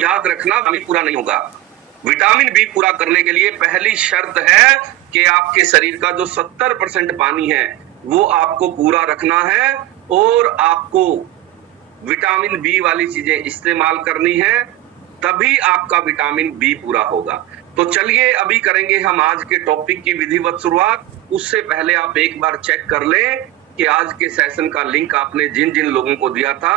याद रखना विटामिन पूरा नहीं होगा। विटामिन बी पूरा करने के लिए पहली शर्त है कि आपके शरीर का जो 70% पानी है वो आपको पूरा रखना है और आपको विटामिन बी वाली चीजें इस्तेमाल करनी है, तभी आपका विटामिन बी पूरा होगा। तो चलिए अभी करेंगे हम आज के टॉपिक की विधिवत शुरुआत। उससे पहले आप एक बार चेक कर लें कि आज के सेशन का लिंक आपने जिन जिन लोगों को दिया था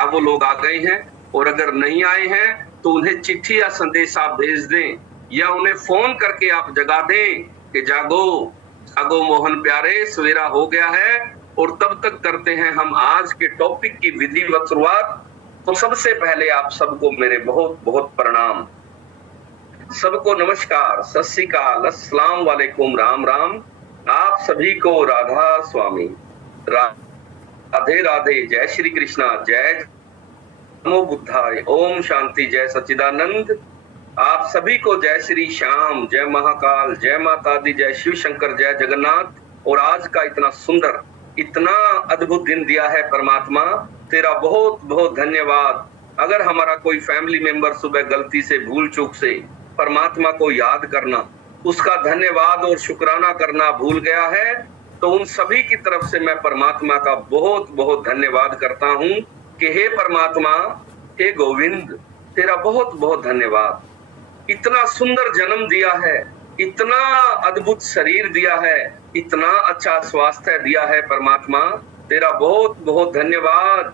अब वो लोग आ गए हैं, और अगर नहीं आए हैं तो उन्हें चिट्ठी या संदेश आप भेज दें या उन्हें फोन करके आप जगा दें कि जागो जागो मोहन प्यारे, सवेरा हो गया है। और तब तक करते हैं हम आज के टॉपिक की विधिवत शुरुआत। तो सबसे पहले आप सबको मेरे बहुत बहुत प्रणाम, सबको नमस्कार, सत श्री अकाल, अस्सलाम वालेकुम, राम राम। आप सभी को राधा स्वामी, राधे राधे, जय श्री कृष्णा, जय नमो बुद्धाय, ओम शांति, जय सच्चिदानंद। आप सभी को जय श्री श्याम, जय महाकाल, जय माता दी, जय शिव शंकर, जय जगन्नाथ। और आज का इतना सुंदर, इतना अद्भुत दिन दिया है परमात्मा, तेरा बहुत बहुत धन्यवाद। अगर हमारा कोई फैमिली मेंबर सुबह गलती से भूल चूक से परमात्मा को याद करना, उसका धन्यवाद और शुक्राना करना भूल गया है, तो उन सभी की तरफ से मैं परमात्मा का बहुत बहुत धन्यवाद करता हूं कि हे परमात्मा, हे गोविंद, तेरा बहुत बहुत धन्यवाद। इतना सुंदर जन्म दिया है, इतना अद्भुत शरीर दिया है, इतना अच्छा स्वास्थ्य दिया है परमात्मा, तेरा बहुत बहुत धन्यवाद।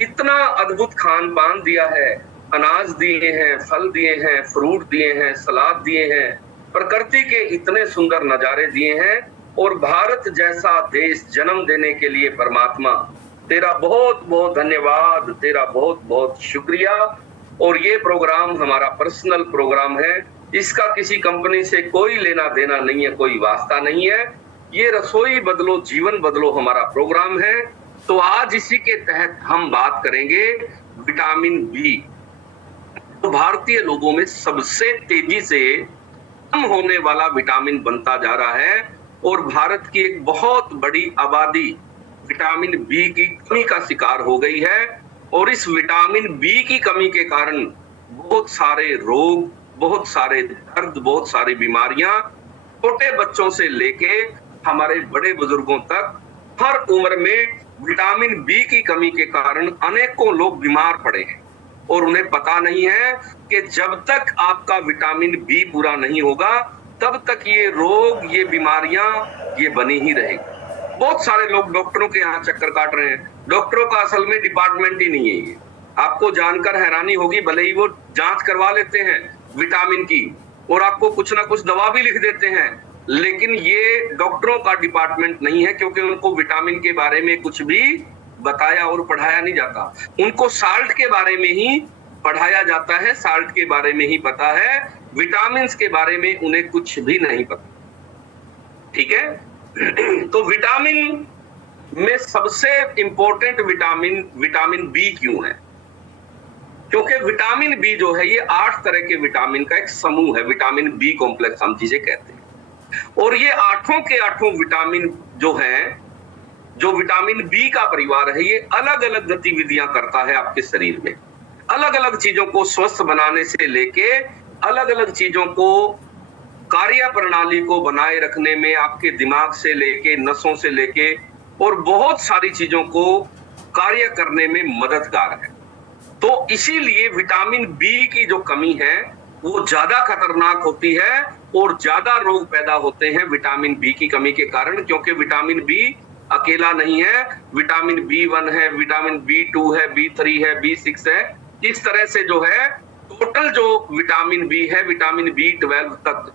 इतना अद्भुत खान पान दिया है, अनाज दिए हैं, फल दिए हैं, फ्रूट दिए हैं, सलाद दिए हैं, प्रकृति के इतने सुंदर नजारे दिए हैं। और भारत जैसा देश जन्म देने के लिए परमात्मा तेरा बहुत बहुत धन्यवाद, तेरा बहुत बहुत शुक्रिया। और ये प्रोग्राम हमारा पर्सनल प्रोग्राम है, इसका किसी कंपनी से कोई लेना देना नहीं है, कोई वास्ता नहीं है। ये रसोई बदलो जीवन बदलो हमारा प्रोग्राम है। तो आज इसी के तहत हम बात करेंगे विटामिन बी। तो भारतीय लोगों में सबसे तेजी से कम होने वाला विटामिन बनता जा रहा है और भारत की एक बहुत बड़ी आबादी विटामिन बी की कमी का शिकार हो गई है। और इस विटामिन बी की कमी के कारण बहुत सारे रोग, बहुत सारे दर्द, बहुत सारी बीमारियां छोटे बच्चों से लेके हमारे बड़े बुजुर्गों तक हर उम्र में विटामिन बी की कमी के कारण अनेकों लोग बीमार पड़े हैं। और उन्हें पता नहीं है कि जब तक आपका विटामिन बी पूरा नहीं होगा तब तक ये रोग, ये बीमारियां ये बनी ही रहेगी। बहुत सारे लोग डॉक्टरों के यहाँ चक्कर काट रहे हैं। डॉक्टरों का असल में डिपार्टमेंट ही नहीं है ये। आपको जानकर हैरानी होगी, भले ही वो जांच करवा लेते हैं विटामिन की और आपको कुछ ना कुछ दवा भी लिख देते हैं, लेकिन ये डॉक्टरों का डिपार्टमेंट नहीं है, क्योंकि उनको विटामिन के बारे में कुछ भी बताया और पढ़ाया नहीं जाता। उनको साल्ट के बारे में ही पढ़ाया जाता है, साल्ट के बारे में ही पता है, विटामिन के बारे में उन्हें कुछ भी नहीं पता। ठीक है। तो विटामिन में सबसे इंपॉर्टेंट विटामिन बी क्यों है? क्योंकि विटामिन बी जो है ये 8 तरह के विटामिन का एक समूह है, विटामिन बी कॉम्प्लेक्स हम चीजें कहते हैं। और ये आठों के आठों विटामिन जो हैं, जो विटामिन बी का परिवार है, ये अलग अलग गतिविधियां करता है आपके शरीर में। अलग अलग चीजों को स्वस्थ बनाने से लेके अलग अलग चीजों को, कार्य प्रणाली को बनाए रखने में, आपके दिमाग से लेके, नसों से लेके और बहुत सारी चीजों को कार्य करने में मददगार है। तो इसीलिए विटामिन बी की जो कमी है वो ज्यादा खतरनाक होती है और ज्यादा रोग पैदा होते हैं विटामिन बी की कमी के कारण। क्योंकि विटामिन बी अकेला नहीं है, विटामिन B1 है, विटामिन B2 है, B3 है, B6 है। इस तरह से जो है टोटल जो विटामिन बी है, विटामिन B12 तक,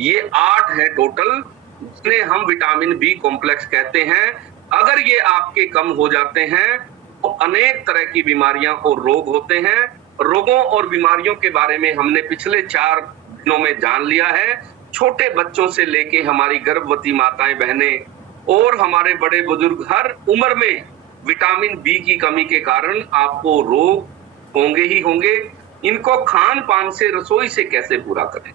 ये 8 है टोटल, जिन्हें हम विटामिन बी कॉम्प्लेक्स कहते हैं। अगर ये आपके कम हो जाते हैं तो अनेक तरह की बीमारियां और रोग होते हैं। रोगों और बीमारियों के बारे में हमने पिछले 4 दिनों में जान लिया है। छोटे बच्चों से लेके हमारी गर्भवती माताएं, बहनें और हमारे बड़े बुजुर्ग, हर उम्र में विटामिन बी की कमी के कारण आपको रोग होंगे ही होंगे। इनको खान पान से, रसोई से कैसे पूरा करें?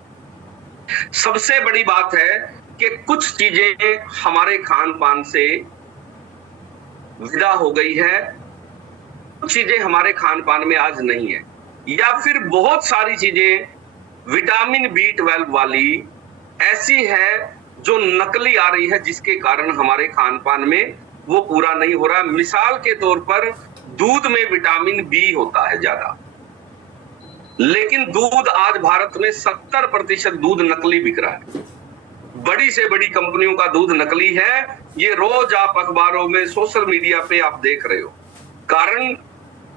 सबसे बड़ी बात है कि कुछ चीजें हमारे खान पान से विदा हो गई है, कुछ चीजें हमारे खान पान में आज नहीं है। या फिर बहुत सारी चीजें विटामिन B12 वाली ऐसी है जो नकली आ रही है, जिसके कारण हमारे खान पान में वो पूरा नहीं हो रहा। मिसाल के तौर पर दूध में विटामिन बी होता है ज्यादा, लेकिन दूध आज भारत में 70% दूध नकली बिक रहा है। बड़ी से बड़ी कंपनियों का दूध नकली है। ये रोज आप अखबारों में, सोशल मीडिया पे आप देख रहे हो। कारण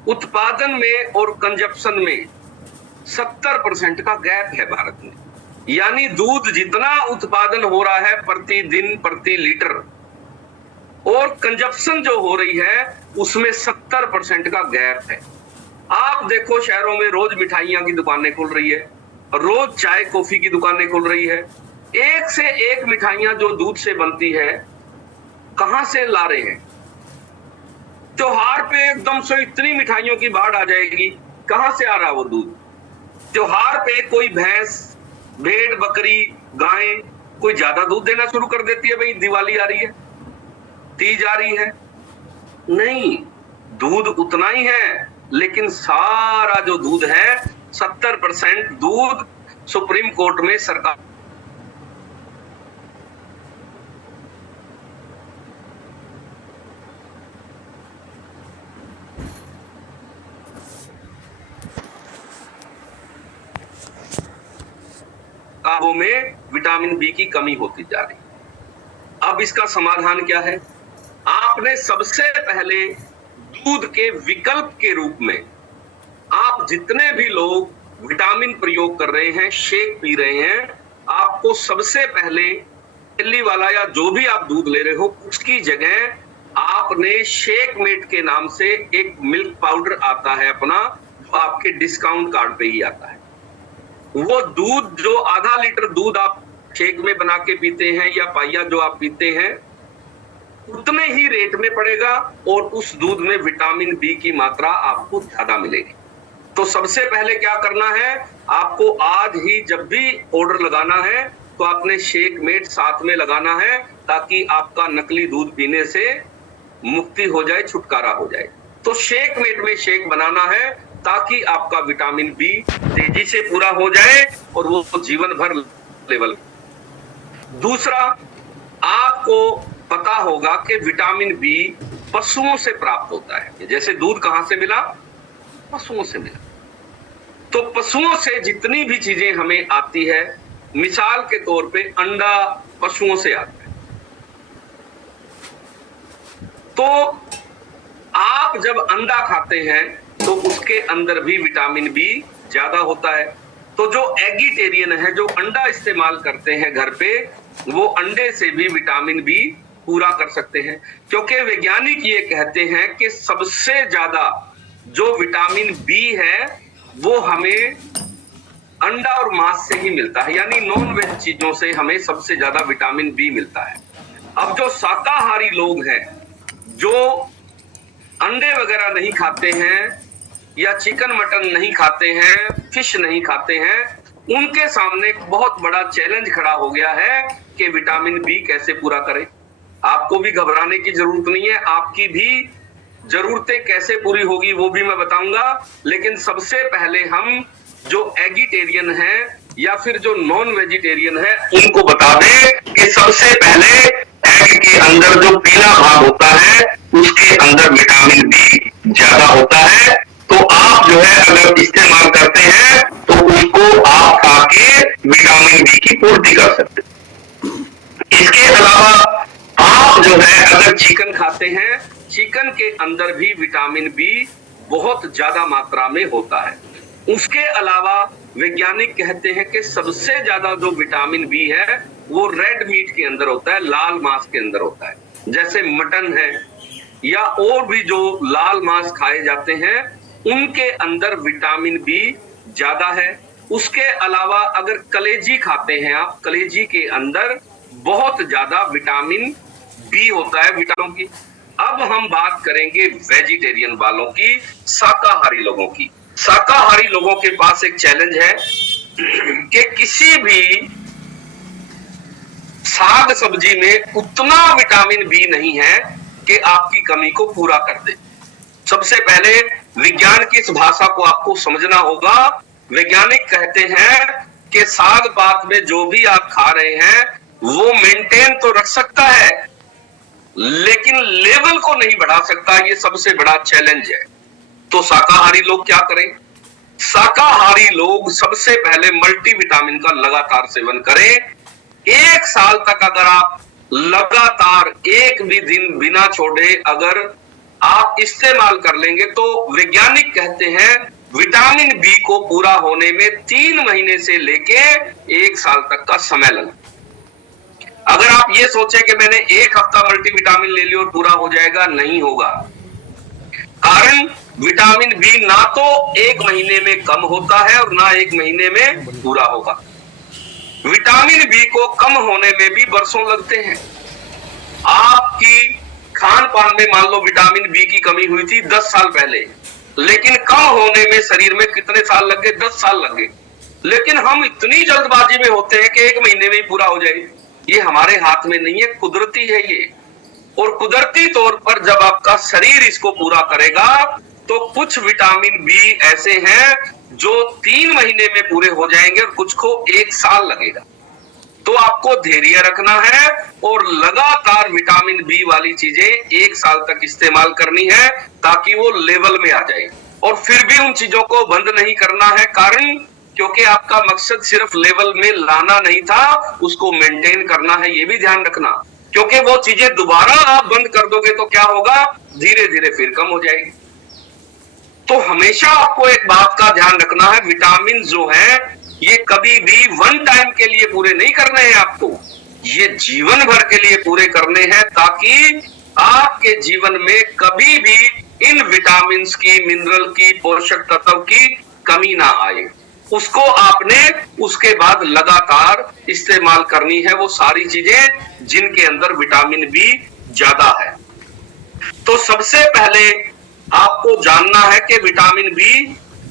उत्पादन में और कंजप्शन में 70% का गैप है भारत में। यानी दूध जितना उत्पादन हो रहा है प्रतिदिन प्रति लीटर, और कंजप्शन जो हो रही है उसमें 70% का गैप है। आप देखो शहरों में रोज मिठाइयां की दुकानें खुल रही है, रोज चाय कॉफी की दुकानें खुल रही है। एक से एक मिठाइयां जो दूध से बनती है, कहां से ला रहे हैं? त्योहार पे एकदम से इतनी मिठाइयों की बाढ़ आ जाएगी, कहां से आ रहा वो दूध? त्योहार पे कोई भैंस, भेड़, बकरी, गाय कोई ज्यादा दूध देना शुरू कर देती है, भाई दिवाली आ रही है, तीज आ रही है। नहीं, दूध उतना ही है, लेकिन सारा जो दूध है 70% दूध सुप्रीम कोर्ट में सरकार काबों में विटामिन बी की कमी होती जा रही है। अब इसका समाधान क्या है? आपने सबसे पहले दूध के विकल्प के रूप में, आप जितने भी लोग विटामिन प्रयोग कर रहे हैं, शेक पी रहे हैं, आपको सबसे पहले दिल्ली वाला या जो भी आप दूध ले रहे हो, उसकी जगह आपने शेक मेट के नाम से एक मिल्क पाउडर आता है अपना, जो आपके डिस्काउंट कार्ड पे ही आता है। वो दूध जो आधा लीटर दूध आप शेक में बना के पीते हैं या पाइया जो आप पीते हैं, उतने ही रेट में पड़ेगा और उस दूध में विटामिन बी की मात्रा आपको ज्यादा मिलेगी। तो सबसे पहले क्या करना है, आपको आज ही जब भी ऑर्डर लगाना है तो आपने शेक मेट साथ में लगाना है, ताकि आपका नकली दूध पीने से मुक्ति हो जाए, छुटकारा हो जाए। तो शेक मेट में शेक बनाना है ताकि आपका विटामिन बी तेजी से पूरा हो जाए और वो जीवन भर लेवल। दूसरा, आपको पता होगा कि विटामिन बी पशुओं से प्राप्त होता है। जैसे दूध कहां से मिला? पशुओं से मिला। तो पशुओं से जितनी भी चीजें हमें आती है, मिसाल के तौर पे अंडा पशुओं से आता है, तो आप जब अंडा खाते हैं तो उसके अंदर भी विटामिन बी ज्यादा होता है। तो जो एगिटेरियन है, जो अंडा इस्तेमाल करते हैं घर पे, वो अंडे से भी विटामिन बी पूरा कर सकते हैं, क्योंकि वैज्ञानिक ये कहते हैं कि सबसे ज्यादा जो विटामिन बी है वो हमें अंडा और मांस से ही मिलता है, यानी नॉन वेज चीजों से हमें सबसे ज्यादा विटामिन बी मिलता है। अब जो शाकाहारी लोग हैं, जो अंडे वगैरह नहीं खाते हैं या चिकन मटन नहीं खाते हैं, फिश नहीं खाते हैं, उनके सामने एक बहुत बड़ा चैलेंज खड़ा हो गया है कि विटामिन बी कैसे पूरा करें। आपको भी घबराने की जरूरत नहीं है, आपकी भी जरूरतें कैसे पूरी होगी वो भी मैं बताऊंगा। लेकिन सबसे पहले हम जो एगिटेरियन है या फिर जो नॉन वेजिटेरियन है, उनको बता दें कि सबसे पहले एग के अंदर जो पीला भाग होता है उसके अंदर विटामिन बी ज्यादा होता है। तो आप जो है अगर इस्तेमाल करते हैं तो उसको आप खा के विटामिन बी की पूर्ति कर सकते हैं। इसके अलावा आप जो है अगर चिकन खाते हैं, चिकन के अंदर भी विटामिन बी बहुत ज्यादा मात्रा में होता है। उसके अलावा वैज्ञानिक कहते हैं कि सबसे ज्यादा जो विटामिन बी है वो रेड मीट के अंदर होता है, लाल मांस के अंदर होता है। जैसे मटन है या और भी जो लाल मांस खाए जाते हैं, उनके अंदर विटामिन बी ज्यादा है। उसके अलावा अगर कलेजी खाते हैं आप, कलेजी के अंदर बहुत ज्यादा विटामिन बी होता है विटामिन की। अब हम बात करेंगे वेजिटेरियन वालों की, शाकाहारी लोगों की। शाकाहारी लोगों के पास एक चैलेंज है कि किसी भी साग सब्जी में उतना विटामिन बी नहीं है कि आपकी कमी को पूरा कर दे। सबसे पहले विज्ञान की इस भाषा को आपको समझना होगा। वैज्ञानिक कहते हैं कि साग पात में जो भी आप खा रहे हैं वो मेंटेन तो रख सकता है, लेकिन लेवल को नहीं बढ़ा सकता। ये सबसे बड़ा चैलेंज है। तो शाकाहारी लोग क्या करें? शाकाहारी लोग सबसे पहले मल्टीविटामिन का लगातार सेवन करें। 1 साल तक अगर आप लगातार एक भी दिन बिना छोड़े अगर आप इस्तेमाल कर लेंगे तो वैज्ञानिक कहते हैं विटामिन बी को पूरा होने में 3 महीने से लेके 1 साल तक का समय लगा। अगर आप ये सोचे कि मैंने 1 हफ्ता मल्टीविटामिन ले लिया और पूरा हो जाएगा, नहीं होगा। कारण विटामिन बी ना तो 1 महीने में कम होता है और ना 1 महीने में पूरा होगा। विटामिन बी को कम होने में भी बरसों लगते हैं। आपकी खान पान में मान लो विटामिन बी की कमी हुई थी 10 साल पहले, लेकिन कम होने में शरीर में कितने साल लग गए? 10 साल लग गए। लेकिन हम इतनी जल्दबाजी में होते हैं कि 1 महीने में ही पूरा हो जाए। ये हमारे हाथ में नहीं है, कुदरती है ये। और कुदरती तौर पर जब आपका शरीर इसको पूरा करेगा तो कुछ विटामिन बी ऐसे हैं जो 3 महीने में पूरे हो जाएंगे और कुछ को 1 साल लगेगा। तो आपको धैर्य रखना है और लगातार विटामिन बी वाली चीजें 1 साल तक इस्तेमाल करनी है ताकि वो लेवल में आ जाए। और फिर भी उन चीजों को बंद नहीं करना है, कारण क्योंकि आपका मकसद सिर्फ लेवल में लाना नहीं था, उसको मेंटेन करना है। ये भी ध्यान रखना, क्योंकि वो चीजें दोबारा आप बंद कर दोगे तो क्या होगा? धीरे धीरे फिर कम हो जाएगी। तो हमेशा आपको एक बात का ध्यान रखना है, विटामिन जो है ये कभी भी वन टाइम के लिए पूरे नहीं करने हैं आपको, ये जीवन भर के लिए पूरे करने हैं, ताकि आपके जीवन में कभी भी इन विटामिन की, मिनरल की, पोषक तत्व की कमी ना आए। उसको आपने उसके बाद लगातार इस्तेमाल करनी है, वो सारी चीजें जिनके अंदर विटामिन बी ज्यादा है। तो सबसे पहले आपको जानना है कि विटामिन बी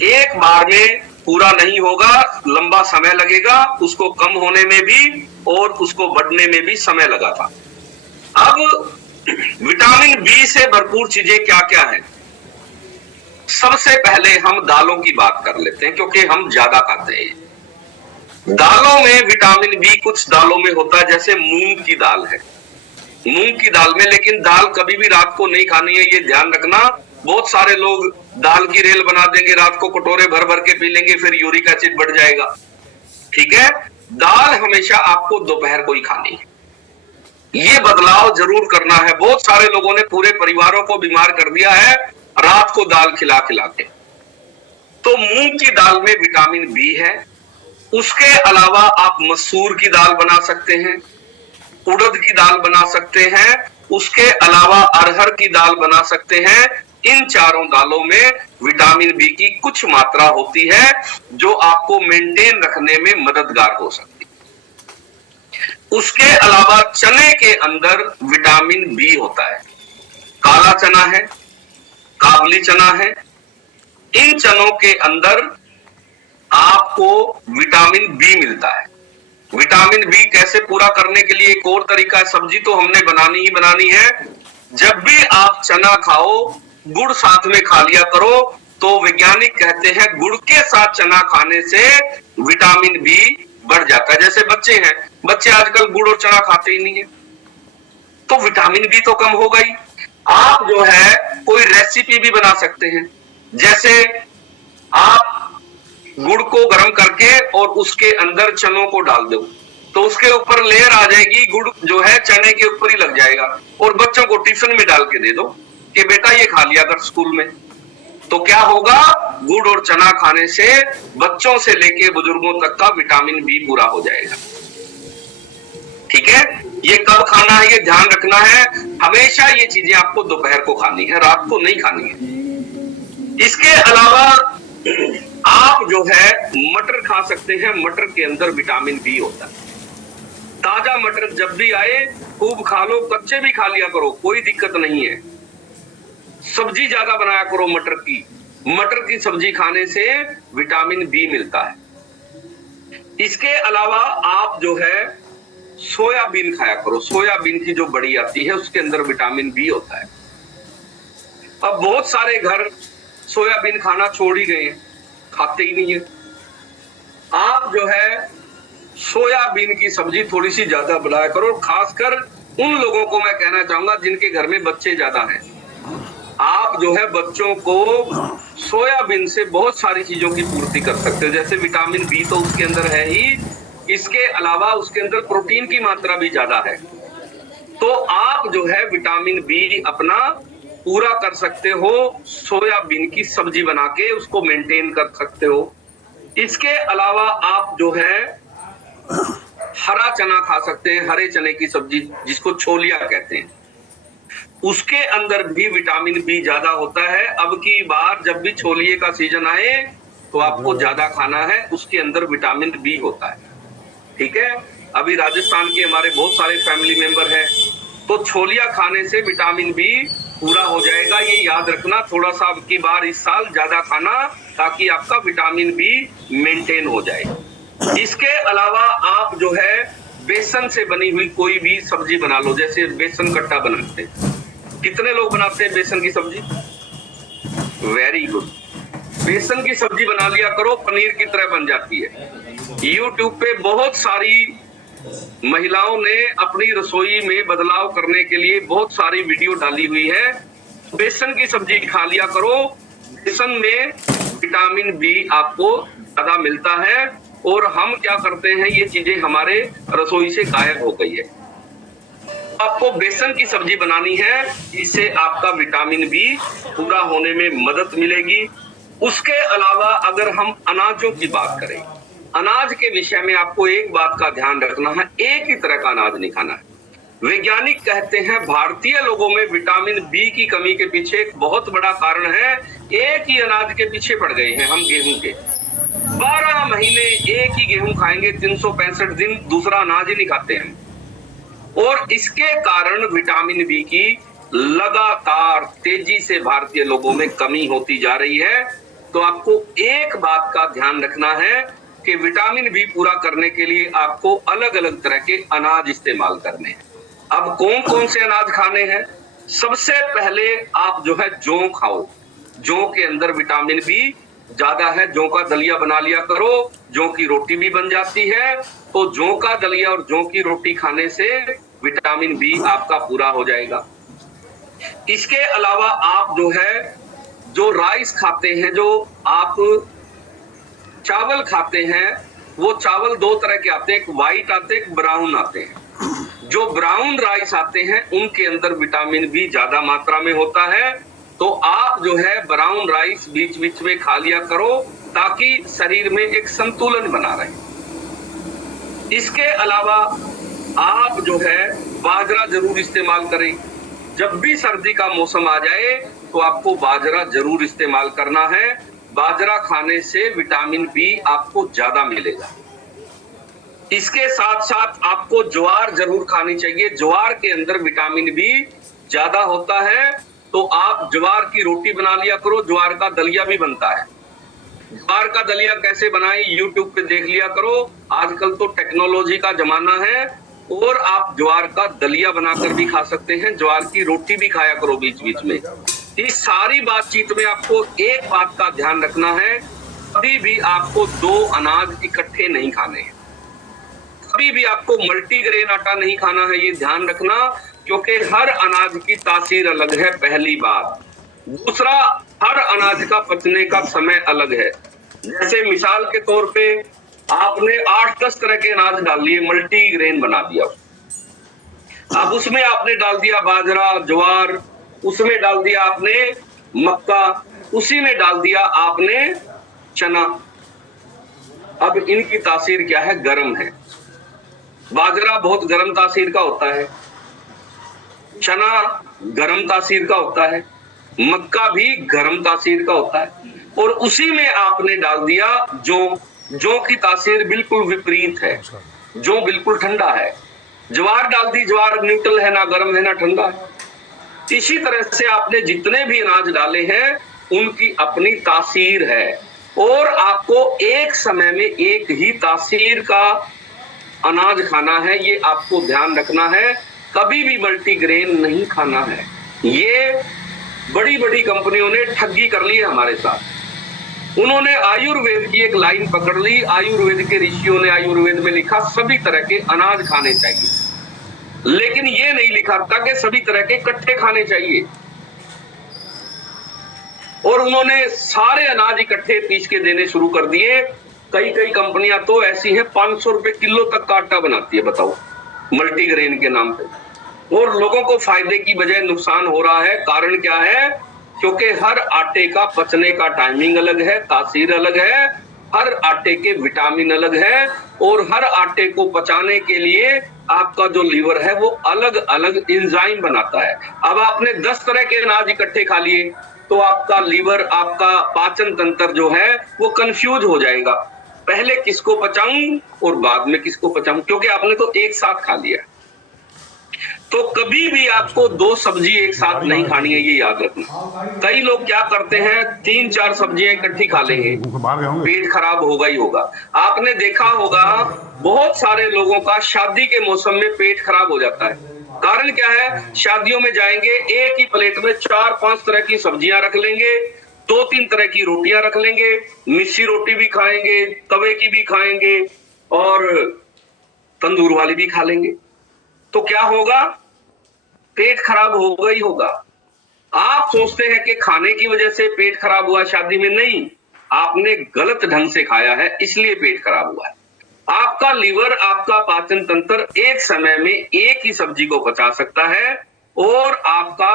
एक बार में पूरा नहीं होगा, लंबा समय लगेगा, उसको कम होने में भी और उसको बढ़ने में भी समय लगा था। अब विटामिन बी से भरपूर चीजें क्या क्या है? सबसे पहले हम दालों की बात कर लेते हैं, क्योंकि हम ज्यादा खाते हैं। दालों में विटामिन बी कुछ दालों में होता है, जैसे मूंग की दाल है, मूंग की दाल में। लेकिन दाल कभी भी रात को नहीं खानी है, ये ध्यान रखना। बहुत सारे लोग दाल की रेल बना देंगे, रात को कटोरे भर भर के पी लेंगे, फिर यूरिक एसिड बढ़ जाएगा। ठीक है, दाल हमेशा आपको दोपहर को ही खानी है। ये बदलाव जरूर करना है। बहुत सारे लोगों ने पूरे परिवारों को बीमार कर दिया है रात को दाल खिला खिला के। तो मूंग की दाल में विटामिन बी है। उसके अलावा आप मसूर की दाल बना सकते हैं, उड़द की दाल बना सकते हैं, उसके अलावा अरहर की दाल बना सकते हैं। इन चारों दालों में विटामिन बी की कुछ मात्रा होती है जो आपको मेंटेन रखने में मददगार हो सकती है। उसके अलावा चने के अंदर विटामिन बी होता है। काला चना है, काबली चना है, इन चनों के अंदर आपको विटामिन बी मिलता है। विटामिन बी कैसे पूरा करने के लिए एक और तरीका है, सब्जी तो हमने बनानी ही बनानी है। जब भी आप चना खाओ, गुड़ साथ में खा लिया करो। तो वैज्ञानिक कहते हैं गुड़ के साथ चना खाने से विटामिन बी बढ़ जाता है। जैसे बच्चे हैं, बच्चे आजकल गुड़ और चना खाते ही नहीं है, तो विटामिन बी तो कम होगा ही। आप जो है कोई रेसिपी भी बना सकते हैं, जैसे आप गुड़ को गर्म करके और उसके अंदर चनों को डाल दो, तो उसके ऊपर लेयर आ जाएगी, गुड़ जो है चने के ऊपर ही लग जाएगा। और बच्चों को टिफिन में डाल के दे दो कि बेटा ये खा लिया कर स्कूल में। तो क्या होगा? गुड़ और चना खाने से बच्चों से लेके बुजुर्गों तक का विटामिन बी पूरा हो जाएगा। ठीक है, ये कब खाना है ये ध्यान रखना है। हमेशा ये चीजें आपको दोपहर को खानी है, रात को नहीं खानी है। इसके अलावा आप जो है मटर खा सकते हैं। मटर के अंदर विटामिन बी होता है। ताजा मटर जब भी आए खूब खा लो, कच्चे भी खा लिया करो, कोई दिक्कत नहीं है। सब्जी ज्यादा बनाया करो मटर की। मटर की सब्जी खाने से विटामिन बी मिलता है। इसके अलावा आप जो है सोयाबीन खाया करो। सोयाबीन की जो बड़ी आती है उसके अंदर विटामिन बी होता है। अब बहुत सारे घर सोयाबीन खाना छोड़ ही गए हैं, खाते ही नहीं है। आप जो है सोयाबीन की सब्जी थोड़ी सी ज्यादा बनाया करो, खासकर उन लोगों को मैं कहना चाहूंगा जिनके घर में बच्चे ज्यादा हैं। आप जो है बच्चों को सोयाबीन से बहुत सारी चीजों की पूर्ति कर सकते हो, जैसे विटामिन बी तो उसके अंदर है ही, इसके अलावा उसके अंदर प्रोटीन की मात्रा भी ज्यादा है। तो आप जो है विटामिन बी अपना पूरा कर सकते हो, सोयाबीन की सब्जी बना के उसको मेंटेन कर सकते हो। इसके अलावा आप जो है हरा चना खा सकते हैं, हरे चने की सब्जी जिसको छोलिया कहते हैं, उसके अंदर भी विटामिन बी ज्यादा होता है। अब की बार जब भी छोलिए का सीजन आए तो आपको ज्यादा खाना है, उसके अंदर विटामिन बी होता है। ठीक है, अभी राजस्थान के हमारे बहुत सारे फैमिली मेंबर हैं, तो छोलिया खाने से विटामिन बी पूरा हो जाएगा। ये याद रखना, थोड़ा सा अब की बार इस साल ज्यादा खाना, ताकि आपका विटामिन बी मेंटेन हो जाए। इसके अलावा आप जो है बेसन से बनी हुई कोई भी सब्जी बना लो, जैसे बेसन कट्टा बनाते हैं। कितने लोग बनाते हैं बेसन की सब्जी? Very good. बेसन की सब्जी बना लिया करो, पनीर की तरह बन जाती है। YouTube पे बहुत सारी महिलाओं ने अपनी रसोई में बदलाव करने के लिए बहुत सारी वीडियो डाली हुई है। बेसन की सब्जी खा लिया करो, बेसन में विटामिन बी आपको ज्यादा मिलता है, और हम क्या करते हैं, ये चीजें हमारे रसोई से गायब हो गई है। आपको बेसन की सब्जी बनानी है, इससे आपका विटामिन बी पूरा होने में मदद मिलेगी। उसके अलावा अगर हम अनाजों की बात करें, अनाज के विषय में आपको एक बात का ध्यान रखना है, एक ही तरह का अनाज नहीं खाना है। वैज्ञानिक कहते हैं भारतीय लोगों में विटामिन बी की कमी के पीछे एक बहुत बड़ा कारण है, एक ही अनाज के पीछे पड़ गए हैं हम, गेहूं के। 12 महीने एक ही गेहूं खाएंगे, 365 दिन दूसरा अनाज ही नहीं खाते हैं, और इसके कारण विटामिन बी की लगातार तेजी से भारतीय लोगों में कमी होती जा रही है। तो आपको एक बात का ध्यान रखना है कि विटामिन बी पूरा करने के लिए आपको अलग अलग तरह के अनाज इस्तेमाल करने हैं। अब कौन कौन से अनाज खाने हैं? सबसे पहले आप जो है जौ खाओ, जौ के अंदर विटामिन बी ज्यादा है। जौ का दलिया बना लिया करो, जौ की रोटी भी बन जाती है। तो जौ का दलिया और जौ की रोटी खाने से विटामिन बी आपका पूरा हो जाएगा। इसके अलावा आप जो है जो राइस खाते हैं, जो आप चावल खाते हैं, वो चावल दो तरह के आते हैं, एक व्हाइट आते हैं, एक ब्राउन आते हैं। जो ब्राउन राइस आते हैं उनके अंदर विटामिन बी ज्यादा मात्रा में होता है। तो आप जो है ब्राउन राइस बीच बीच में खा लिया करो, ताकि शरीर में एक संतुलन बना रहे। इसके अलावा आप जो है बाजरा जरूर इस्तेमाल करें। जब भी सर्दी का मौसम आ जाए तो आपको बाजरा जरूर इस्तेमाल करना है। बाजरा खाने से विटामिन बी आपको ज्यादा मिलेगा। इसके साथ साथ आपको ज्वार जरूर खानी चाहिए। ज्वार के अंदर विटामिन बी ज्यादा होता है। तो आप ज्वार की रोटी बना लिया करो, ज्वार का दलिया भी बनता है। ज्वार का दलिया कैसे बनाएं YouTube पे देख लिया करो। आजकल तो टेक्नोलॉजी का जमाना है, और आप ज्वार का दलिया बनाकर भी खा सकते हैं, ज्वार की रोटी भी खाया करो बीच बीच में। इस सारी बातचीत में आपको एक बात का ध्यान रखना है, कभी भी आपको दो अनाज इकट्ठे नहीं खाने हैं। कभी भी आपको मल्टीग्रेन आटा नहीं खाना है, ये ध्यान रखना, क्योंकि हर अनाज की तासीर अलग है, पहली बात। दूसरा, हर अनाज का पचने का समय अलग है। जैसे मिसाल के तौर पे आपने 8-10 तरह के अनाज डाल लिए, मल्टीग्रेन बना दिया। अब उसमें आपने डाल दिया बाजरा, ज्वार, उसमें डाल दिया आपने मक्का, उसी में डाल दिया आपने चना। अब इनकी तासीर क्या है? गर्म है। बाजरा बहुत गर्म तासीर का होता है, चना गर्म तासीर का होता है, मक्का भी गर्म तासीर का होता है, और उसी में आपने डाल दिया जौ की तासीर बिल्कुल विपरीत है, जौ बिल्कुल ठंडा है। ज्वार डाल दी, ज्वार न्यूट्रल है, ना गर्म है ना ठंडा है। इसी तरह से आपने जितने भी अनाज डाले हैं उनकी अपनी तासीर है, और आपको एक समय में एक ही तासीर का अनाज खाना है, ये आपको ध्यान रखना है। कभी भी मल्टीग्रेन नहीं खाना है। ये बड़ी बड़ी कंपनियों ने ठगी कर ली है हमारे साथ। उन्होंने आयुर्वेद की एक लाइन पकड़ ली, आयुर्वेद के ऋषियों ने आयुर्वेद में लिखा सभी तरह के अनाज खाने चाहिए, लेकिन ये नहीं लिखा था कि सभी तरह के इकट्ठे खाने चाहिए। और उन्होंने सारे अनाज इकट्ठे पीस के देने शुरू कर दिए। कई कई कंपनियां तो ऐसी हैं 500 रुपए किलो तक का आटा बनाती है, बताओ, मल्टीग्रेन के नाम पे। और लोगों को फायदे की बजाय नुकसान हो रहा है। कारण क्या है? क्योंकि हर आटे का पचने का टाइमिंग अलग है, तासीर अलग है, हर आटे के विटामिन अलग है, और हर आटे को पचाने के लिए आपका जो लीवर है वो अलग अलग एंजाइम बनाता है। अब आपने 10 तरह के अनाज इकट्ठे खा लिए तो आपका लीवर, आपका पाचन तंत्र जो है वो कंफ्यूज हो जाएगा, पहले किसको पचाऊं और बाद में किसको पचाऊं, क्योंकि आपने तो एक साथ खा लिया। तो कभी भी आपको 2 सब्जी एक साथ नहीं खानी है, ये याद रखना। कई लोग क्या करते हैं, 3-4 सब्जियां इकट्ठी खा लेंगे, पेट खराब होगा ही होगा। आपने देखा होगा बहुत सारे लोगों का शादी के मौसम में पेट खराब हो जाता है। कारण क्या है? शादियों में जाएंगे, एक ही प्लेट में 4-5 तरह की सब्जियां रख लेंगे, 2-3 तरह की रोटियां रख लेंगे, मिस्सी रोटी भी खाएंगे, तवे की भी खाएंगे और तंदूर वाली भी खा लेंगे। तो क्या होगा? पेट खराब होगा ही होगा। आप सोचते हैं कि खाने की वजह से पेट खराब हुआ शादी में, नहीं, आपने गलत ढंग से खाया है इसलिए पेट खराब हुआ है। आपका लीवर, आपका पाचन तंत्र एक समय में एक ही सब्जी को पचा सकता है और आपका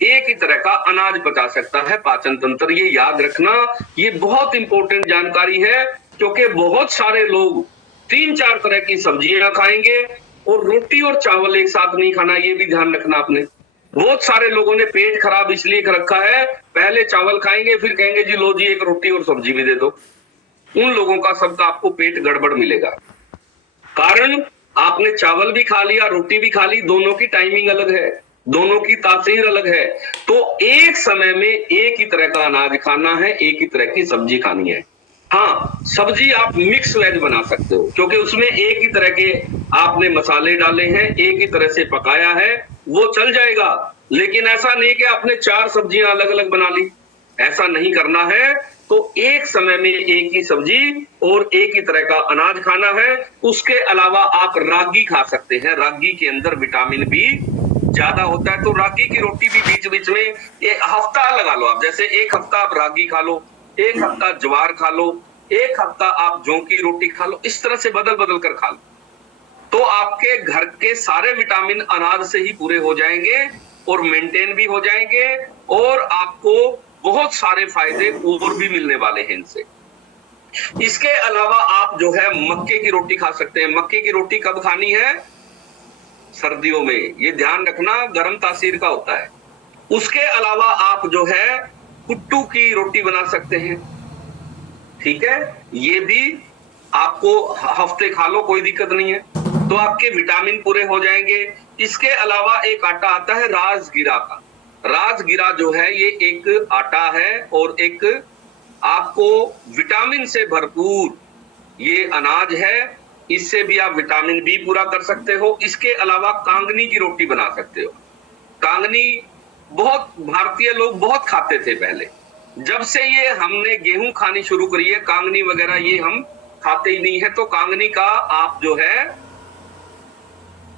एक ही तरह का अनाज पचा सकता है पाचन तंत्र। ये याद रखना, ये बहुत इंपॉर्टेंट जानकारी है, क्योंकि बहुत सारे लोग 3-4 तरह की सब्जियां खाएंगे और रोटी और चावल एक साथ नहीं खाना, ये भी ध्यान रखना आपने। बहुत सारे लोगों ने पेट खराब इसलिए कर रखा है, पहले चावल खाएंगे फिर कहेंगे जी लो जी एक रोटी और सब्जी भी दे दो। उन लोगों का सबका आपको पेट गड़बड़ मिलेगा। कारण आपने चावल भी खा लिया, रोटी भी खा ली, दोनों की टाइमिंग अलग है, दोनों की तासीर अलग है। तो एक समय में एक ही तरह का अनाज खाना है, एक ही तरह की सब्जी खानी है। हाँ, सब्जी आप मिक्स वेज बना सकते हो, क्योंकि उसमें एक ही तरह के आपने मसाले डाले हैं, एक ही तरह से पकाया है, वो चल जाएगा। लेकिन ऐसा नहीं कि आपने 4 सब्जियां अलग अलग बना ली, ऐसा नहीं करना है। तो एक समय में एक ही सब्जी और एक ही तरह का अनाज खाना है। उसके अलावा आप रागी खा सकते हैं, रागी के अंदर विटामिन बी ज्यादा होता है। तो रागी की रोटी भी बीच बीच में एक हफ्ता लगा लो आप, जैसे एक हफ्ता आप रागी खा लो, एक हफ्ता ज्वार खा लो, एक हफ्ता आप जौ की रोटी खा लो, इस तरह से बदल बदल कर खा लो। तो आपके घर के सारे विटामिन अनाज से ही पूरे हो जाएंगे और मेंटेन भी हो जाएंगे, और आपको बहुत सारे फायदे और भी मिलने वाले हैं इनसे। इसके अलावा आप जो है मक्के की रोटी खा सकते हैं। मक्के की रोटी कब खानी है? सर्दियों में, ये ध्यान रखना, गर्म तासीर का होता है। उसके अलावा आप जो है कुट्टू की रोटी बना सकते हैं, ठीक है, ये भी आपको हफ्ते खा लो, कोई दिक्कत नहीं है। तो आपके विटामिन पूरे हो जाएंगे। इसके अलावा एक आटा आता है राजगिरा का। राजगिरा जो है ये एक आटा है और एक आपको विटामिन से भरपूर ये अनाज है। इससे भी आप विटामिन बी पूरा कर सकते हो। इसके अलावा कांगनी की रोटी बना सकते हो। कांगनी बहुत भारतीय लोग बहुत खाते थे पहले, जब से ये हमने गेहूं खानी शुरू करी है, कांगनी वगैरह ये हम खाते ही नहीं है। तो कांगनी का आप जो है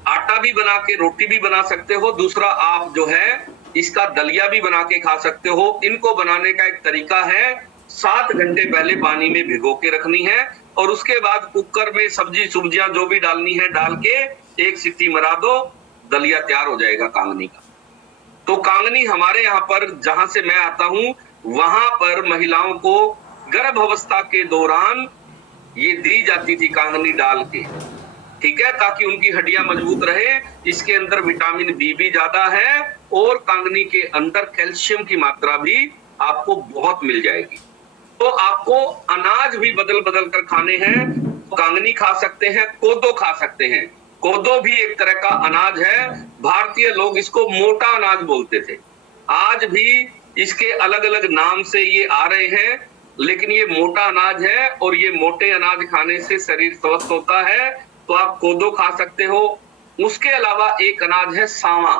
आटा भी बना के रोटी भी बना सकते हो। दूसरा आप जो है इसका दलिया भी बना के खा सकते हो। इनको बनाने का एक तरीका है, 7 घंटे पहले पानी में भिगो के रखनी है और उसके बाद कुकर में सब्जी सब्जियां जो भी डालनी है डाल के एक सीटी मरा दो, दलिया तैयार हो जाएगा कांगनी का। तो कांगनी हमारे यहाँ पर, जहां से मैं आता हूं, वहां पर महिलाओं को गर्भ अवस्था के दौरान ये दी जाती थी कांगनी डाल के, ठीक है, ताकि उनकी हड्डियां मजबूत रहे। इसके अंदर विटामिन बी भी ज्यादा है और कांगनी के अंदर कैल्शियम की मात्रा भी आपको बहुत मिल जाएगी। तो आपको अनाज भी बदल बदल कर खाने हैं। कांगनी खा सकते हैं, कोदो खा सकते हैं। कोदो भी एक तरह का अनाज है। भारतीय लोग इसको मोटा अनाज बोलते थे, आज भी इसके अलग अलग नाम से ये आ रहे हैं, लेकिन ये मोटा अनाज है और ये मोटे अनाज खाने से शरीर स्वस्थ होता है। तो आप कोदो खा सकते हो। उसके अलावा एक अनाज है सांवा।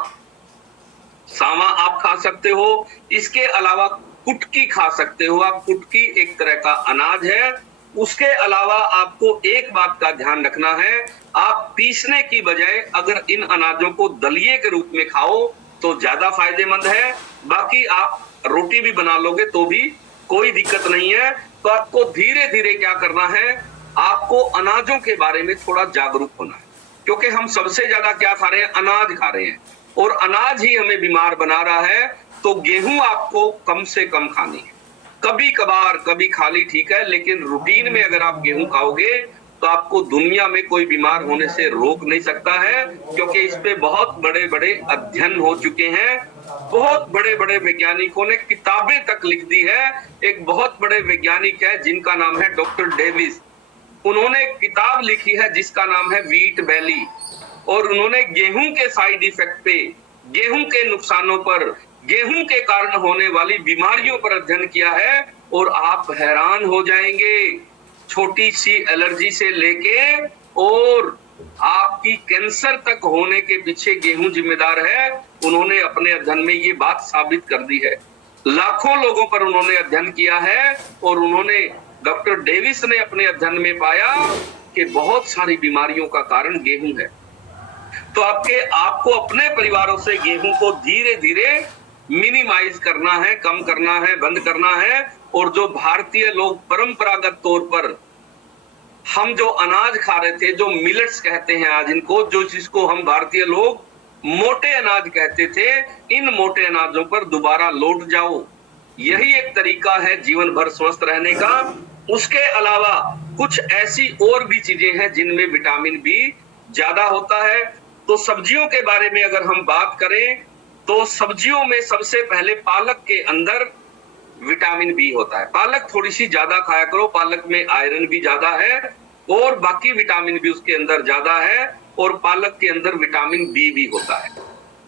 सावा आप खा सकते हो। इसके अलावा कुटकी खा सकते हो आप। कुटकी एक तरह का अनाज है। उसके अलावा आपको एक बात का ध्यान रखना है, आप पीसने की बजाय अगर इन अनाजों को दलिए के रूप में खाओ तो ज्यादा फायदेमंद है। बाकी आप रोटी भी बना लोगे तो भी कोई दिक्कत नहीं है। तो आपको धीरे धीरे क्या करना है, आपको अनाजों के बारे में थोड़ा जागरूक होना है, क्योंकि हम सबसे ज्यादा क्या खा रहे हैं, अनाज खा रहे हैं, और अनाज ही हमें बीमार बना रहा है। तो गेहूं आपको कम से कम खानी है। कभी कभार कभी खा ली ठीक है, लेकिन रूटीन में अगर आप गेहूं खाओगे तो आपको दुनिया में कोई बीमार होने से रोक नहीं सकता है, क्योंकि इस पे बहुत बड़े बड़े अध्ययन हो चुके हैं। बहुत बड़े बड़े वैज्ञानिकों ने किताबें तक लिख दी है। एक बहुत बड़े वैज्ञानिक है जिनका नाम है डॉक्टर डेविस। उन्होंने एक किताब लिखी है जिसका नाम है व्हीट वैली, और उन्होंने गेहूं के साइड इफेक्ट पे, गेहूं के नुकसानों पर, गेहूं के कारण होने वाली बीमारियों पर अध्ययन किया है। और आप हैरान हो जाएंगे, छोटी सी एलर्जी से लेके और आपकी कैंसर तक होने के पीछे गेहूं जिम्मेदार है। उन्होंने अपने अध्ययन में ये बात साबित कर दी है। लाखों लोगों पर उन्होंने अध्ययन किया है, और उन्होंने, डॉक्टर डेविस ने अपने अध्ययन में पाया कि बहुत सारी बीमारियों का कारण गेहूं है। तो आपको अपने परिवारों से गेहूं को धीरे धीरे मिनिमाइज करना है, कम करना है, बंद करना है। और जो भारतीय लोग परंपरागत तौर पर हम जो अनाज खा रहे थे, जो मिलेट्स कहते हैं आज इनको, जो जिसको हम भारतीय लोग मोटे अनाज कहते थे, इन मोटे अनाजों पर दोबारा लौट जाओ। यही एक तरीका है जीवन भर स्वस्थ रहने का। उसके अलावा कुछ ऐसी और भी चीजें हैं जिनमें विटामिन बी ज्यादा होता है। तो सब्जियों के बारे में अगर हम बात करें तो सब्जियों में सबसे पहले पालक के अंदर विटामिन बी होता है। पालक थोड़ी सी ज्यादा खाया करो, पालक में आयरन भी ज्यादा है और बाकी विटामिन भी उसके अंदर ज्यादा है, और पालक के अंदर विटामिन बी भी होता है।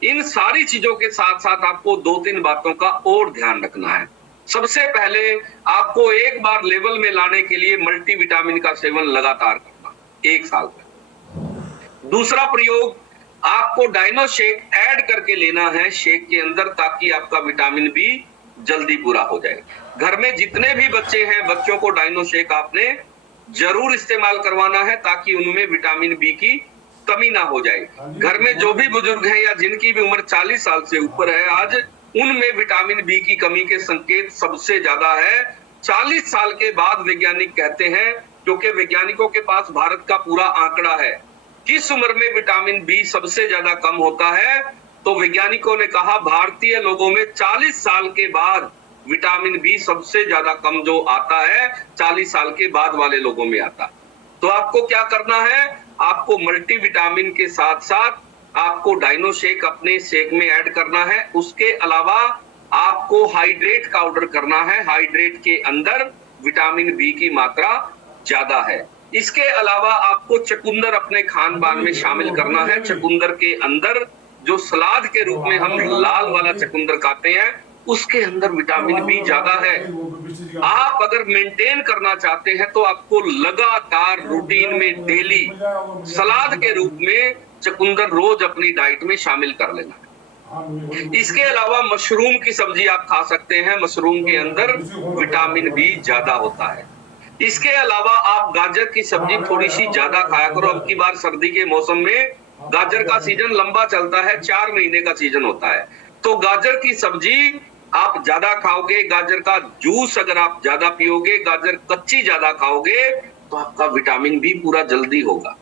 इन सारी चीजों के साथ साथ आपको 2-3 बातों का और ध्यान रखना है। सबसे पहले आपको एक बार लेवल में लाने के लिए मल्टीविटामिन का सेवन लगातार करना 1 साल तक। दूसरा प्रयोग, आपको डायनो शेक ऐड करके लेना है शेक के अंदर, ताकि आपका विटामिन बी जल्दी पूरा हो जाए। घर में जितने भी बच्चे हैं, बच्चों को डायनो शेक आपने जरूर इस्तेमाल करवाना है, ताकि उनमें विटामिन बी की कमी ना हो जाए। घर में जो भी बुजुर्ग हैं या जिनकी भी उम्र 40 साल से ऊपर है आज, उनमें विटामिन बी की कमी के संकेत सबसे ज्यादा है। 40 साल के बाद वैज्ञानिक कहते हैं, क्योंकि वैज्ञानिकों के पास भारत का पूरा आंकड़ा है किस उम्र में विटामिन बी सबसे ज्यादा कम होता है। तो वैज्ञानिकों ने कहा भारतीय लोगों में 40 साल के बाद विटामिन बी सबसे ज्यादा कम जो आता है, 40 साल के बाद वाले लोगों में आता। तो आपको क्या करना है, आपको मल्टीविटामिन के साथ साथ आपको डायनो शेक अपने शेक में ऐड करना है। उसके अलावा आपको हाइड्रेट का ऑर्डर करना है। हाइड्रेट के अंदर विटामिन बी की मात्रा ज्यादा है। इसके अलावा आपको चुकंदर अपने खान पान में शामिल करना है। चुकंदर के अंदर जो सलाद के रूप में हम लाल वाला चुकंदर खाते हैं, उसके अंदर विटामिन बी ज्यादा है। आप अगर मेंटेन करना चाहते हैं तो आपको लगातार रूटीन में डेली सलाद के रूप में चुकंदर रोज अपनी डाइट में शामिल कर लेना है। इसके अलावा मशरूम की सब्जी आप खा सकते हैं। मशरूम के अंदर विटामिन बी ज्यादा होता है। इसके अलावा आप गाजर की सब्जी थोड़ी सी ज्यादा खाया करो। अब की बार सर्दी के मौसम में गाजर का सीजन लंबा चलता है, 4 महीने का सीजन होता है। तो गाजर की सब्जी आप ज्यादा खाओगे, गाजर का जूस अगर आप ज्यादा पियोगे, गाजर कच्ची ज्यादा खाओगे, तो आपका विटामिन बी पूरा जल्दी होगा।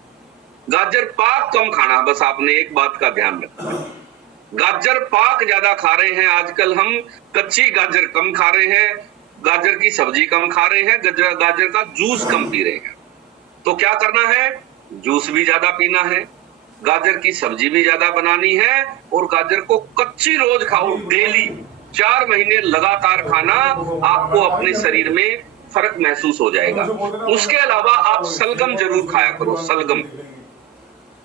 गाजर पाक कम खाना, बस आपने एक बात का ध्यान रखना है। गाजर पाक ज्यादा खा रहे हैं आजकल हम, कच्ची गाजर कम खा रहे हैं, गाजर की सब्जी कम खा रहे हैं, गाजर का जूस कम पी रहे हैं। तो क्या करना है, जूस भी ज्यादा पीना है, गाजर की सब्जी भी ज्यादा बनानी है, और गाजर को कच्ची रोज खाओ डेली। 4 महीने लगातार खाना, आपको अपने शरीर में फर्क महसूस हो जाएगा। उसके अलावा आप सलगम जरूर खाया करो। सलगम,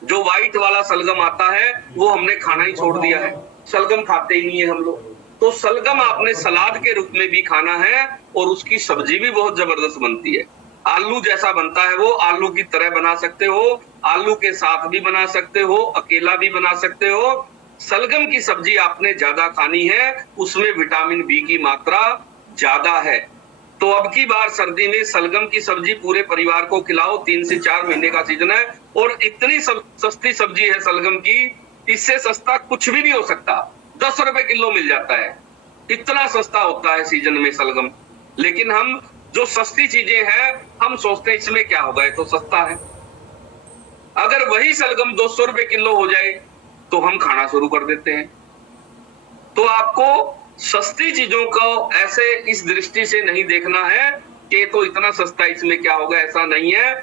जो व्हाइट वाला सलगम आता है, वो हमने खाना ही छोड़ दिया है। सलगम खाते ही नहीं है हम लोग। तो सलगम आपने सलाद के रूप में भी खाना है, और उसकी सब्जी भी बहुत जबरदस्त बनती है। आलू जैसा बनता है वो, आलू की तरह बना सकते हो, आलू के साथ भी बना सकते हो, अकेला भी बना सकते हो। सलगम की सब्जी आपने ज्यादा खानी है, उसमें विटामिन बी की मात्रा ज्यादा है। तो अब की बार सर्दी में सलगम की सब्जी पूरे परिवार को खिलाओ। 3 से 4 महीने का सीजन है और इतनी सस्ती सब्जी है सलगम की, इससे सस्ता कुछ भी नहीं हो सकता। 10 रुपए किलो मिल जाता है, इतना सस्ता होता है सीजन में सलगम। लेकिन हम जो सस्ती चीजें हैं, हम सोचते हैं इसमें क्या होगा, ये तो सस्ता है। अगर वही सलगम 200 रुपए किलो हो जाए तो हम खाना शुरू कर देते हैं। तो आपको सस्ती चीजों को ऐसे इस दृष्टि से नहीं देखना है कि तो इतना सस्ता, इसमें क्या होगा, ऐसा नहीं है।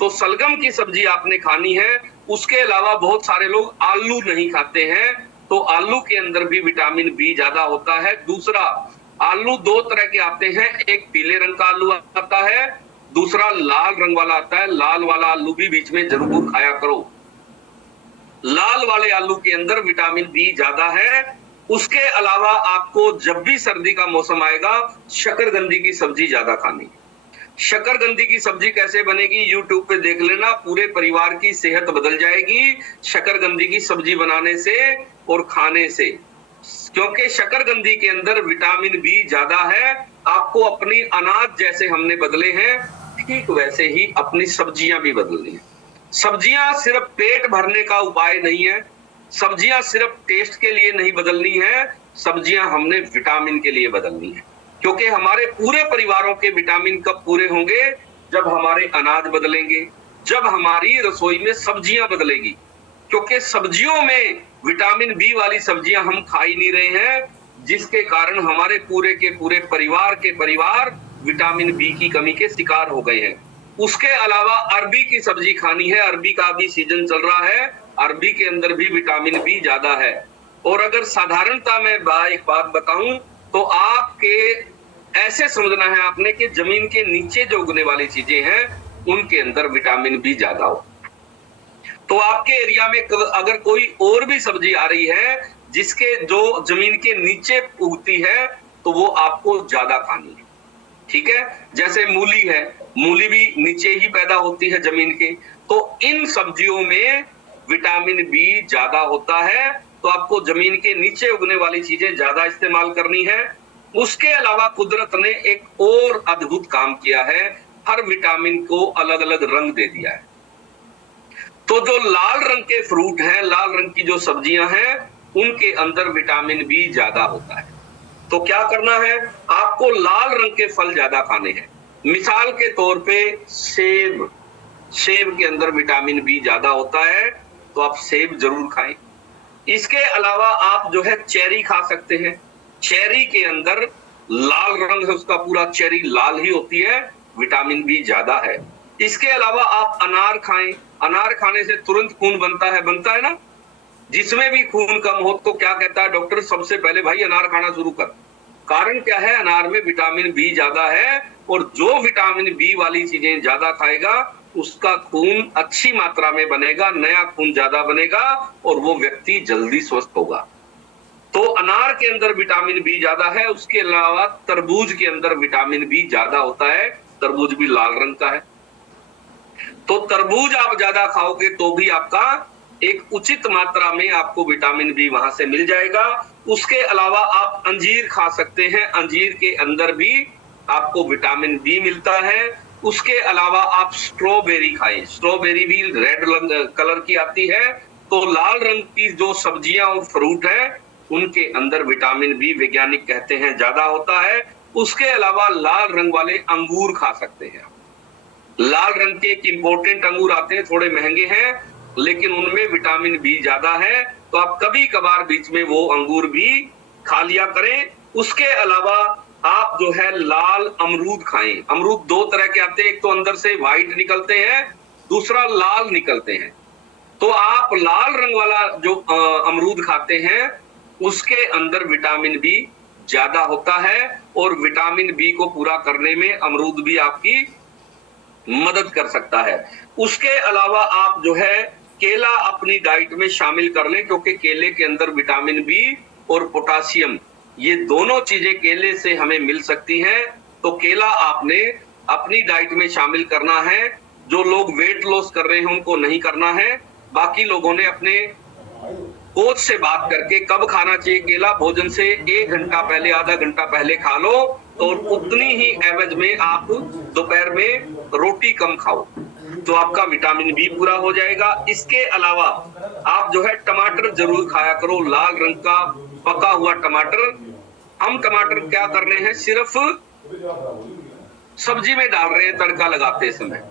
तो सलगम की सब्जी आपने खानी है। उसके अलावा बहुत सारे लोग आलू नहीं खाते हैं, तो आलू के अंदर भी विटामिन बी ज्यादा होता है। दूसरा, आलू 2 तरह के आते हैं, एक पीले रंग का आलू आता है, दूसरा लाल रंग वाला आता है। लाल वाला आलू भी बीच में जरूर खाया करो। लाल वाले आलू के अंदर विटामिन बी ज्यादा है। उसके अलावा आपको जब भी सर्दी का मौसम आएगा, शकरकंदी की सब्जी ज्यादा खानी। शकरकंदी की सब्जी कैसे बनेगी, यूट्यूब पे देख लेना, पूरे परिवार की सेहत बदल जाएगी शकरकंदी की सब्जी बनाने से और खाने से। क्योंकि शकरकंदी के अंदर विटामिन बी ज्यादा है। आपको अपनी अनाज जैसे हमने बदले हैं, ठीक वैसे ही अपनी सब्जियां भी बदलनी है। सब्जियां सिर्फ पेट भरने का उपाय नहीं है, सब्जियां सिर्फ टेस्ट के लिए नहीं बदलनी है, सब्जियां हमने विटामिन के लिए बदलनी है। क्योंकि हमारे पूरे परिवारों के विटामिन कब पूरे होंगे, जब हमारे अनाज बदलेंगे, जब हमारी रसोई में सब्जियां बदलेगी। क्योंकि सब्जियों में विटामिन बी वाली सब्जियां हम खा ही नहीं रहे हैं, जिसके कारण हमारे पूरे के पूरे परिवार विटामिन बी की कमी के शिकार हो गए हैं। उसके अलावा अरबी की सब्जी खानी है, अरबी का भी सीजन चल रहा है, अरबी के अंदर भी विटामिन बी ज्यादा है। और अगर साधारणता में एक बात बताऊं तो आपके ऐसे समझना है आपने कि जमीन के नीचे जो उगने वाली चीजें हैं, उनके अंदर विटामिन बी ज्यादा हो। तो आपके एरिया में अगर कोई और भी सब्जी आ रही है जिसके जो जमीन के नीचे उगती है, तो वो आपको ज्यादा खानी है। ठीक है, जैसे मूली है, मूली भी नीचे ही पैदा होती है जमीन के। तो इन सब्जियों में विटामिन बी ज्यादा होता है, तो आपको जमीन के नीचे उगने वाली चीजें ज्यादा इस्तेमाल करनी है। उसके अलावा कुदरत ने एक और अद्भुत काम किया है, हर विटामिन को अलग अलग रंग दे दिया है। तो जो लाल रंग के फ्रूट हैं, लाल रंग की जो सब्जियां हैं, उनके अंदर विटामिन बी ज्यादा होता है। तो क्या करना है, आपको लाल रंग के फल ज्यादा खाने हैं। मिसाल के तौर पे सेब, सेब के अंदर विटामिन बी ज्यादा होता है, तो आप सेब जरूर खाएं। इसके अलावा आप जो है चेरी खा सकते हैं। चेरी के अंदर लाल रंग है, उसका पूरा चेरी लाल ही होती है, विटामिन बी ज्यादा है। इसके अलावा आप अनार खाएं, अनार खाने से तुरंत खून बनता है ना। जिसमें भी खून कम हो तो क्या कहता है डॉक्टर, सबसे पहले भाई अनार खाना शुरू कर। कारण क्या है, अनार में विटामिन बी ज्यादा है, और जो विटामिन बी वाली चीजें ज्यादा खाएगा उसका खून अच्छी मात्रा में बनेगा, नया खून ज्यादा बनेगा और वो व्यक्ति जल्दी स्वस्थ होगा। तो अनार के अंदर विटामिन बी ज्यादा है। उसके अलावा तरबूज के अंदर विटामिन बी ज्यादा होता है, तरबूज भी लाल रंग का है। तो तरबूज आप ज्यादा खाओगे तो भी आपका एक उचित मात्रा में आपको विटामिन बी वहां से मिल जाएगा। उसके अलावा आप अंजीर खा सकते हैं, अंजीर के अंदर भी आपको विटामिन बी मिलता है। उसके अलावा आप स्ट्रॉबेरी खाएं, स्ट्रॉबेरी भी रेड कलर की आती है। तो लाल रंग की जो सब्जियां और फ्रूट है, उनके अंदर विटामिन बी वैज्ञानिक कहते हैं ज्यादा होता है। उसके अलावा लाल रंग वाले अंगूर खा सकते हैं। लाल रंग के एक इंपॉर्टेंट अंगूर आते हैं, थोड़े महंगे हैं, लेकिन उनमें विटामिन बी ज्यादा है, तो आप कभी कभार बीच में वो अंगूर भी खा लिया करें। उसके अलावा आप जो है लाल अमरूद खाएं। अमरूद 2 तरह के आते हैं, एक तो अंदर से व्हाइट निकलते हैं, दूसरा लाल निकलते हैं। तो आप लाल रंग वाला जो अमरूद खाते हैं, उसके अंदर विटामिन बी ज्यादा होता है, और विटामिन बी को पूरा करने में अमरूद भी आपकी मदद कर सकता है। उसके अलावा आप जो है केला अपनी डाइट में शामिल कर लें, क्योंकि केले के अंदर विटामिन बी और पोटासियम, ये दोनों चीजें केले से हमें मिल सकती हैं। तो केला आपने अपनी डाइट में शामिल करना है। जो लोग वेट लॉस कर रहे हैं उनको नहीं करना है, बाकी लोगों ने अपने कोच से बात करके कब खाना चाहिए केला, भोजन से 1 घंटा पहले, आधा घंटा पहले खा लो, और उतनी ही एवज में आप दोपहर में रोटी कम खाओ, तो आपका विटामिन बी पूरा हो जाएगा। इसके अलावा आप जो है टमाटर जरूर खाया करो, लाल रंग का पका हुआ टमाटर। हम टमाटर क्या कर रहे हैं, सिर्फ सब्जी में डाल रहे हैं तड़का लगाते समय,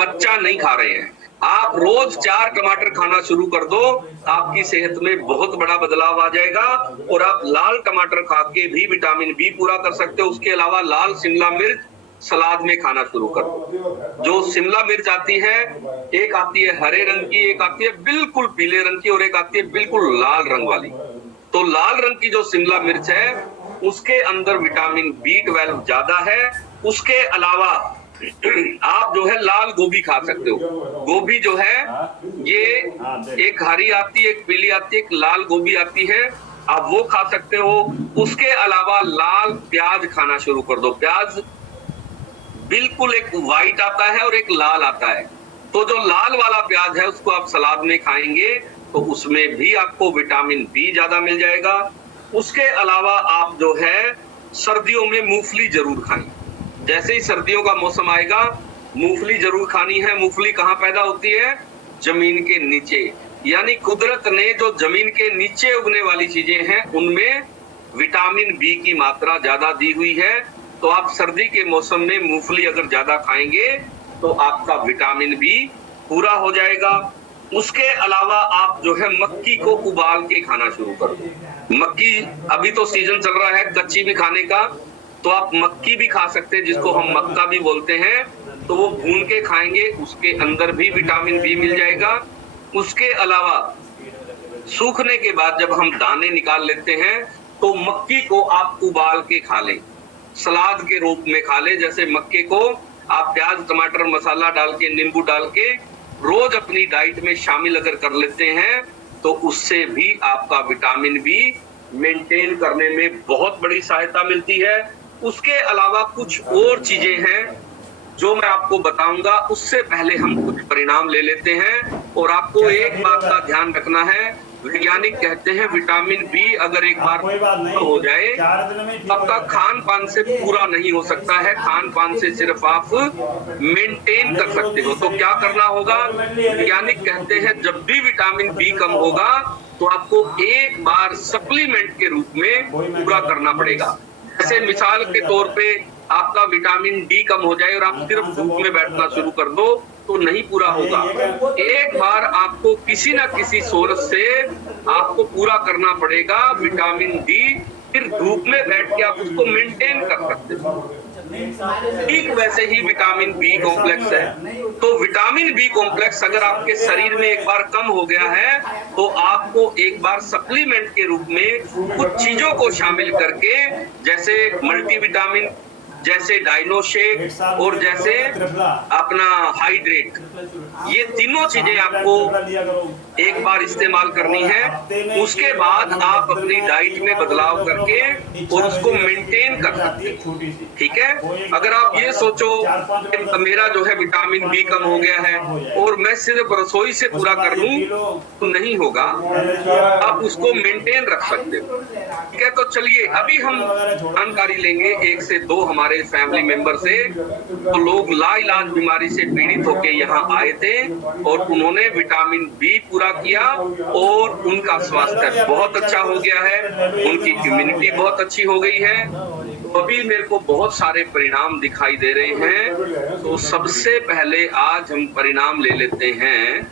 कच्चा नहीं खा रहे हैं। आप रोज 4 टमाटर खाना शुरू कर दो, आपकी सेहत में बहुत बड़ा बदलाव आ जाएगा, और आप लाल टमाटर खा के भी विटामिन बी पूरा कर सकते हो। उसके अलावा लाल शिमला मिर्च सलाद में खाना शुरू कर दो। जो शिमला मिर्च आती है, एक आती है हरे रंग की, एक आती है बिल्कुल पीले रंग की, और एक आती है बिल्कुल लाल रंग वाली। तो लाल रंग की जो शिमला मिर्च है उसके अंदर विटामिन B12 ज्यादा है। उसके अलावा आप जो है लाल गोभी खा सकते हो। गोभी जो है ये एक हरी आती है, एक पीली आती है, एक लाल गोभी आती है, आप वो खा सकते हो। उसके अलावा लाल प्याज खाना शुरू कर दो। प्याज बिल्कुल एक व्हाइट आता है और एक लाल आता है, तो जो लाल वाला प्याज है उसको आप सलाद में खाएंगे तो उसमें भी आपको विटामिन बी ज्यादा मिल जाएगा। उसके अलावा आप जो है सर्दियों में मूंगफली जरूर खाएं। जैसे ही सर्दियों का मौसम आएगा मूंगफली जरूर खानी है। मूंगफली कहाँ पैदा होती है? जमीन के नीचे, यानी कुदरत ने जो जमीन के नीचे उगने वाली चीजें हैं उनमें विटामिन बी की मात्रा ज्यादा दी हुई है। तो आप सर्दी के मौसम में मूंगफली अगर ज्यादा खाएंगे तो आपका विटामिन बी पूरा हो जाएगा। उसके अलावा आप जो है मक्की को उबाल के खाना शुरू कर दो। मक्की अभी तो सीजन चल रहा है कच्ची भी खाने का, तो आप मक्की भी खा सकते हैं, जिसको हम मक्का भी बोलते हैं, तो वो भून के खाएंगे, उसके अंदर भी विटामिन बी मिल जाएगा। उसके अलावा सूखने के बाद जब हम दाने निकाल लेते हैं तो मक्की को आप उबाल के खा लें, सलाद के रूप में खा लें। जैसे मक्के को आप प्याज टमाटर मसाला डाल के, नींबू डाल के रोज अपनी डाइट में शामिल अगर कर लेते हैं तो उससे भी आपका विटामिन बी मेंटेन करने में बहुत बड़ी सहायता मिलती है। उसके अलावा कुछ और चीजें हैं जो मैं आपको बताऊंगा, उससे पहले हम कुछ परिणाम ले लेते हैं। और आपको एक बात का ध्यान रखना है, वैज्ञानिक कहते हैं विटामिन बी अगर एक बार हो जाए आपका खान पान से पूरा नहीं हो सकता है, खान पान से सिर्फ आप मेंटेन कर सकते हो। तो क्या करना होगा? वैज्ञानिक कहते हैं जब भी विटामिन बी कम होगा तो आपको एक बार सप्लीमेंट के रूप में पूरा करना पड़ेगा। जैसे मिसाल के तौर पे आपका विटामिन डी कम हो जाए और आप सिर्फ धूप में बैठना शुरू कर दो तो नहीं पूरा होगा। एक बार आपको किसी ना किसी सोर्स से आपको पूरा करना पड़ेगा विटामिन डी, फिर धूप में बैठ के आप उसको मेंटेन कर सकते हो। ठीक वैसे ही विटामिन बी कॉम्प्लेक्स है। तो विटामिन बी कॉम्प्लेक्स अगर आपके शरीर में एक बार कम हो गया है तो आपको एक बार सप्लीमेंट के रूप में कुछ चीजों को शामिल करके, जैसे मल्टीविटामिन, जैसे डायनोशेक और जैसे अपना हाइड्रेट, ये तीनों चीजें आपको एक बार इस्तेमाल करनी है। उसके बाद आप अपनी डाइट में बदलाव करके और उसको मेंटेन कर सकते हैं। ठीक है, अगर आप ये सोचो कि मेरा जो है विटामिन बी कम हो गया है और मैं सिर्फ रसोई से पूरा कर लूं तो नहीं होगा, आप उसको मेंटेन रख सकते हो। ठीक है, तो चलिए अभी हम जानकारी लेंगे एक से दो हमारे फैमिली मेंबर से। तो लोग लाइलाज बीमारी से पीड़ित होकर यहाँ आए थे और उन्होंने विटामिन बी पूरा किया और उनका स्वास्थ्य बहुत अच्छा हो गया है, उनकी इम्यूनिटी बहुत अच्छी हो गई है। तो अभी मेरे को बहुत सारे परिणाम दिखाई दे रहे हैं। तो सबसे पहले आज हम परिणाम ले लेते हैं